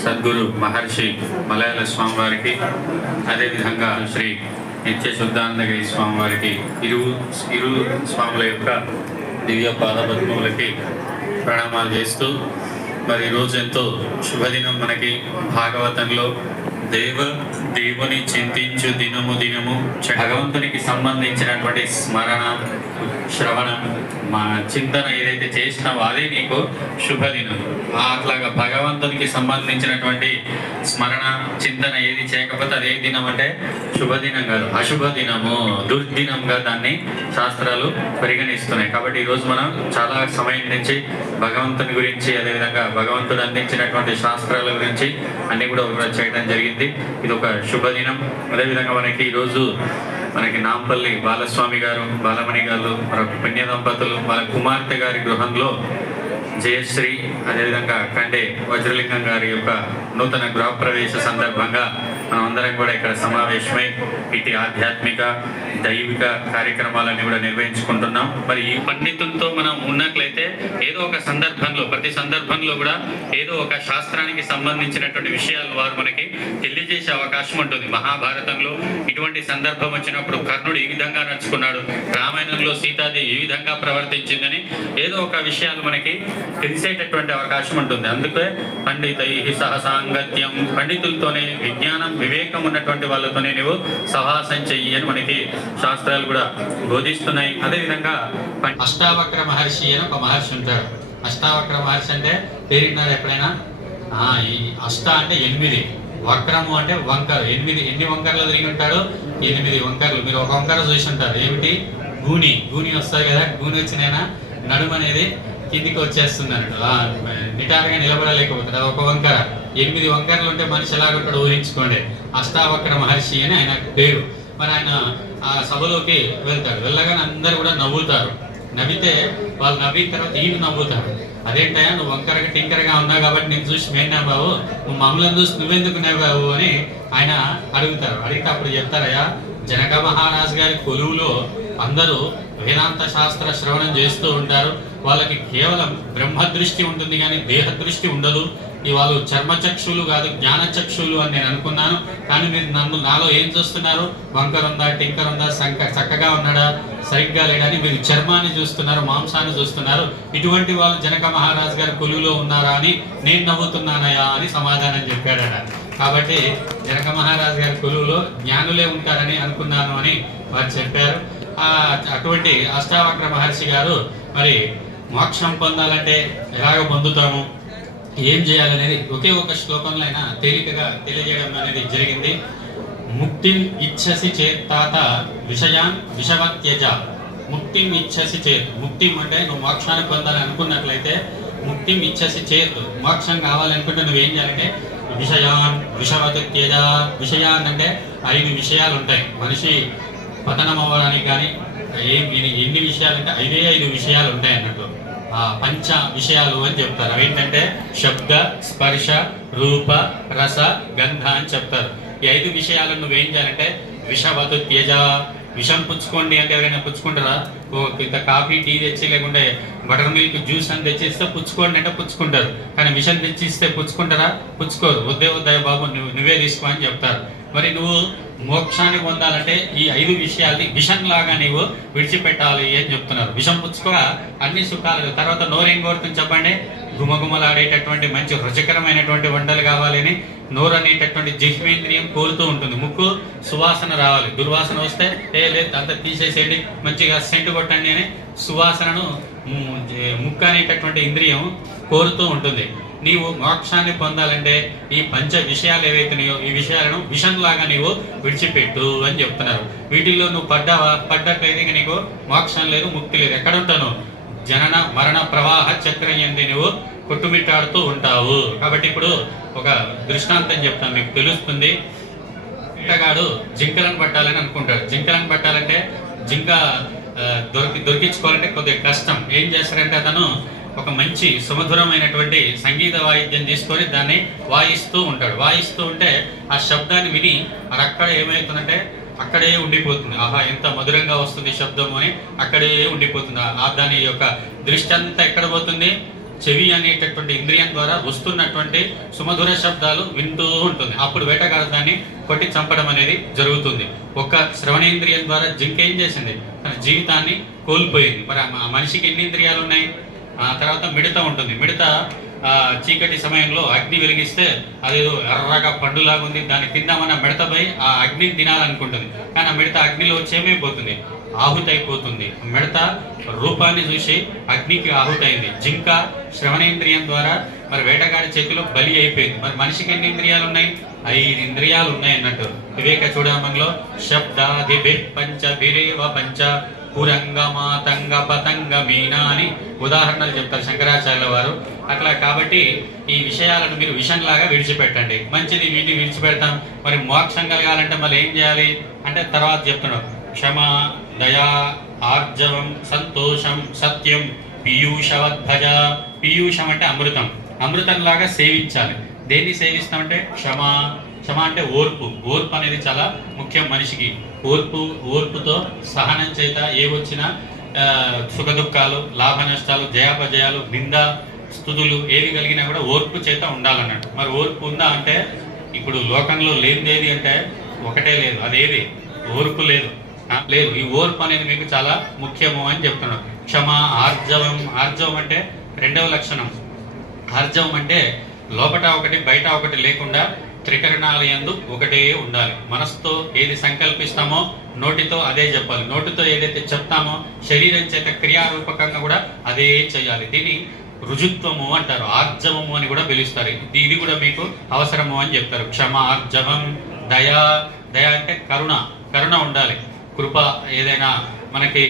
సద్గురు మహర్షి మలయాళ స్వామి వారికి అదేవిధంగా శ్రీ నిత్య శుద్ధానందగిరి స్వామి వారికి ఇరు ఇరు స్వాముల యొక్క దివ్య పాదపద్మములకి ప్రణామాలు చేస్తూ మరి ఈరోజు ఎంతో శుభదినం మనకి భాగవతంలో దేవ దేవుని చింతించు దినము దినము. భగవంతునికి సంబంధించినటువంటి స్మరణ శ్రవణం మా చింతన ఏదైతే చేసినావో అదే నీకు శుభదినం. ఆ అట్లాగా భగవంతునికి సంబంధించినటువంటి స్మరణ చింతన ఏది చేయకపోతే అదే దినం అంటే శుభదినం కాదు అశుభ దినము దుర్దినంగా దాన్ని శాస్త్రాలు పరిగణిస్తున్నాయి. కాబట్టి ఈరోజు మనం చాలా సమయం నుంచి భగవంతుని గురించి అదేవిధంగా భగవంతుడు అందించినటువంటి శాస్త్రాల గురించి అన్ని కూడా చేయడం జరిగింది. ఇది ఒక శుభదినం. అదేవిధంగా మనకి ఈరోజు మనకి నాంపల్లి బాలస్వామి గారు బాలమణి గారు మరొక పుణ్య దంపతులు వాళ్ళ కుమార్తె గారి గృహంలో జయశ్రీ అదేవిధంగా కండే వజ్రలింగం గారి యొక్క నూతన గృహప్రవేశ సందర్భంగా మనమందరం అందరం కూడా ఇక్కడ సమావేశమై ఇటు ఆధ్యాత్మిక దైవిక కార్యక్రమాలన్నీ కూడా నిర్వహించుకుంటున్నాం. మరి ఈ పండితులతో మనం ఉన్నట్లయితే ఏదో ఒక సందర్భంలో ప్రతి సందర్భంలో కూడా ఏదో ఒక శాస్త్రానికి సంబంధించినటువంటి విషయాలు వారు మనకి తెలియజేసే అవకాశం ఉంటుంది. మహాభారతంలో ఇటువంటి సందర్భం వచ్చినప్పుడు కర్ణుడు ఈ విధంగా నడుచుకున్నాడు. రామాయణంలో సీతాదేవి ఈ విధంగా ప్రవర్తించిందని ఏదో ఒక విషయాలు మనకి తెలిసేటటువంటి అవకాశం ఉంటుంది. అందుకే పండిత సహసాంగత్యం పండితులతోనే విజ్ఞానం వివేకం ఉన్నటువంటి వాళ్ళతోనే నువ్వు సహాసం చెయ్యి అని మనకి శాస్త్రాలు కూడా బోధిస్తున్నాయి. అదేవిధంగా అష్టావక్ర మహర్షి అని ఒక మహర్షి ఉంటారు. అష్టావక్ర మహర్షి అంటే పేరున్నారు ఎప్పుడైనా? ఈ అష్ట అంటే ఎనిమిది. వక్రము అంటే వంకర ఎనిమిది ఎన్ని వంకరలు తిరిగి ఉంటాడు ఎనిమిది వంకరలు. మీరు ఒక వంకర చూసి ఉంటారు. ఏమిటి? గూని. గూని వస్తుంది కదా. గూని వచ్చిన నడుము అనేది కిందికి వచ్చేస్తుంది అన్నట్టు నిటారుగా నిలబడలేకపోతాడు అది ఒక వంకర. ఎనిమిది వంకరలు ఉంటే మనిషి ఎలాగుంటాడు ఊహించుకోండి. అష్టావక్ర మహర్షి అని ఆయన పేరు. మరి ఆయన ఆ సభలోకి వెళ్తాడు. వెళ్ళగానే అందరు కూడా నవ్వుతారు. నవ్వితే వాళ్ళు నవ్విన తర్వాత ఈయన నవ్వుతారు. అదేంటయ్యా నువ్వు వంకరగా టింకరగా ఉన్నావు కాబట్టి నేను చూసి మేము బాబు నువ్వు మమ్మల్ని చూసి నువ్వెందుకున్నావు బాబు అని ఆయన అడుగుతారు. అడిగితే అప్పుడు చెప్తారయ్యా జనక మహారాజు గారి కొలువులో అందరూ వేదాంత శాస్త్ర శ్రవణం చేస్తూ ఉంటారు. వాళ్ళకి కేవలం బ్రహ్మ దృష్టి ఉంటుంది కానీ దేహ దృష్టి ఉండదు. ఇవాళ చర్మచక్షులు కాదు జ్ఞానచక్షులు అని నేను అనుకున్నాను. కానీ మీరు నన్ను నాలో ఏం చూస్తున్నారు? వంకర్ ఉందా టింకర్ ఉందా సంక చక్కగా ఉన్నాడా? సరిగ్గా లేడని మీరు చర్మాన్ని చూస్తున్నారు మాంసాన్ని చూస్తున్నారు. ఇటువంటి వాళ్ళు జనక మహారాజు గారి కొలువులో ఉన్నారా అని నేను నవ్వుతున్నానయా అని సమాధానం చెప్పాడట. కాబట్టి జనక మహారాజు గారి కొలువులో జ్ఞానులే ఉంటారని అనుకున్నాను అని వారు చెప్పారు. అటువంటి అష్టావక్ర మహర్షి గారు మరి మోక్షం పొందాలంటే ఎలాగ పొందుతాము? ఏం చేయాలనేది ఒకే ఒక శ్లోకంలో అయినా తేలికగా తెలియజేయడం అనేది జరిగింది. ముక్తిం ఇచ్చసి చేత్ తాత విషయాన్ విషవత్యజ ముక్తిం ఇచ్చసి చేత్. ముక్తిం అంటే నువ్వు మోక్షాన్ని పొందాలని అనుకున్నట్లయితే ముక్తిం ఇచ్చసి చేత్. మోక్షం కావాలనుకుంటే నువ్వేం చేయాలంటే విషయాన్ విషవత్ త్యజ విషయాన్ అంటే ఐదు విషయాలు ఉంటాయి. మనిషి పతనం అవ్వడానికి కానీ ఏం ఎన్ని- విషయాలు అంటే ఐదే ఐదు విషయాలు ఉంటాయి అన్నట్టు పంచ విషయాలు అని చెప్తారు. అవేంటంటే ఏంటంటే శబ్ద స్పర్శ రూప రస గంధ అని చెప్తారు. ఈ ఐదు విషయాలను నువ్వేం చేయాలంటే విషవతు త్యజ విషం పుచ్చుకోండి అంటే ఎవరైనా పుచ్చుకుంటారా? ఓ ఇంత కాఫీ టీ తెచ్చి లేకుంటే బటర్ మిల్క్ జ్యూస్ అని తెచ్చిస్తే పుచ్చుకోండి అంటే పుచ్చుకుంటారు. కానీ విషం తెచ్చిస్తే పుచ్చుకుంటారా? పుచ్చుకోరు. వద్దే వద్దాయి బాబు నువ్వు నువ్వే తీసుకో అని చెప్తారు. మరి నువ్వు మోక్షాన్ని పొందాలంటే ఈ ఐదు విషయాల్ని విషం లాగా నీవు విడిచిపెట్టాలి అని చెప్తున్నారు. విషం పుచ్చుకోగా అన్ని సుఖాలు తర్వాత నోరేం కోరుతుంది చెప్పండి? గుమగుమలాడేటటువంటి మంచి రుచికరమైనటువంటి వంటలు కావాలని నోరు అనేటటువంటి జిహ్మేంద్రియం కోరుతూ ఉంటుంది. ముక్కు సువాసన రావాలి. దుర్వాసన వస్తే ఏ లేదు అంత తీసేసేయండి మంచిగా సెంటు కొట్టండి అని సువాసనను ముక్కు అనేటటువంటి ఇంద్రియం కోరుతూ ఉంటుంది. నీవు మోక్షాన్ని పొందాలంటే ఈ పంచ విషయాలు ఏవైతున్నాయో ఈ విషయాలను విషంలాగా నీవు విడిచిపెట్టు అని చెప్తున్నారు. వీటిల్లో నువ్వు పడ్డావా? పడ్డట్లయితే ఇక నీకు మోక్షం లేదు ముక్తి లేదు. ఎక్కడ ఉంటాను జనన మరణ ప్రవాహ చక్రం ఏంటి నువ్వు కొట్టుమిట్టాడుతూ ఉంటావు. కాబట్టి ఇప్పుడు ఒక దృష్టాంతం చెప్తాను మీకు తెలుస్తుంది. వేటగాడు జింకలను పట్టాలని అనుకుంటాడు. జింకలను పట్టాలంటే జింక దొరికి దొరికించుకోవాలంటే కొద్దిగా కష్టం. ఏం చేస్తారంటే అతను ఒక మంచి సుమధురమైనటువంటి సంగీత వాయిద్యం తీసుకొని దాన్ని వాయిస్తూ ఉంటాడు. వాయిస్తూ ఉంటే ఆ శబ్దాన్ని విని అది అక్కడ ఏమవుతుందంటే అక్కడే ఉండిపోతుంది. ఆహా ఎంత మధురంగా వస్తుంది శబ్దము అని అక్కడే ఉండిపోతుంది. ఆ దాని యొక్క దృష్టి అంతా ఎక్కడ పోతుంది? చెవి అనేటటువంటి ఇంద్రియం ద్వారా వస్తున్నటువంటి సుమధుర శబ్దాలు వింటూ ఉంటుంది. అప్పుడు వేటగాడు దాన్ని కొట్టి చంపడం అనేది జరుగుతుంది. ఒక్క శ్రవణేంద్రియం ద్వారా జింక ఏం చేసింది? తన జీవితాన్ని కోల్పోయింది. మరి ఆ మనిషికి ఎన్ని ఇంద్రియాలు ఉన్నాయి? ఆ తర్వాత మిడత ఉంటుంది. మిడత ఆ, చీకటి సమయంలో అగ్ని వెలిగిస్తే అదేదో ఎర్రగా పండులాగా ఉంది. దాన్ని తిందామన్న మిడతపై ఆ అగ్నిని తినాలనుకుంటుంది. కానీ ఆ మిడత అగ్నిలో చేమైపోతుంది. ఆహుతి అయిపోతుంది మిడత రూపాన్ని చూసి అగ్నికి ఆహుతైంది. అయింది జింక శ్రవణేంద్రియం ద్వారా మరి వేటగాడి చేతిలో బలి అయిపోయింది. మరి మనిషికి ఎన్ని ఇంద్రియాలు ఉన్నాయి ఐదు ఇంద్రియాలు ఉన్నాయి అన్నట్టు వివేక చూడమంలో శబ్దాది పంచ విరేవ పంచ కురంగ మాతంగ పతంగ మీనాని ఉదాహరణలు చెప్తారు శంకరాచార్యుల వారు అట్లా కాబట్టి ఈ విషయాలను మీరు విషంలాగా విడిచిపెట్టండి. మంచిది వీటిని విడిచిపెడతాం. మరి మోక్షం కలగాలంటే మళ్ళీ ఏం చేయాలి? అంటే తర్వాత చెప్తున్నాడు. క్షమ దయా ఆర్జవం సంతోషం సత్యం పీయూషవద్భజ. పీయూషం అంటే అమృతం. అమృతంలాగా సేవించాలి. దేన్ని సేవిస్తామంటే క్షమ క్షమ అంటే ఓర్పు. ఓర్పు అనేది చాలా ముఖ్యం మనిషికి. ఓర్పు ఓర్పుతో సహనం చేత ఏ వచ్చినా సుఖ దుఃఖాలు లాభ నష్టాలు జయాపజయాలు నింద స్థుతులు ఏవి కలిగినా కూడా ఓర్పు చేత ఉండాలన్నట్టు. మరి ఓర్పు ఉందా అంటే ఇప్పుడు లోకంలో లేనిదేది అంటే ఒకటే లేదు. అదేది? ఓర్పు లేదు. లేదు. ఈ ఓర్పు అనేది మీకు చాలా ముఖ్యము అని చెప్తున్నాడు. క్షమ ఆర్జవం. ఆర్జవం అంటే రెండవ లక్షణం. ఆర్జవం అంటే లోపట ఒకటి బయట ఒకటి లేకుండా త్రికరణాలయందు ఒకటే ఉండాలి. మనసుతో ఏది సంకల్పిస్తామో నోటితో అదే చెప్పాలి. నోటితో ఏదైతే చెప్తామో శరీరం చేత క్రియారూపకంగా కూడా అదే చేయాలి. దీన్ని రుజుత్వము అంటారు. ఆర్జవము అని కూడా పిలుస్తారు. ఇది కూడా మీకు అవసరము అని చెప్తారు. క్షమ ఆర్జవం దయా దయ అంటే కరుణ. కరుణ ఉండాలి. కృప ఏదైనా మనకి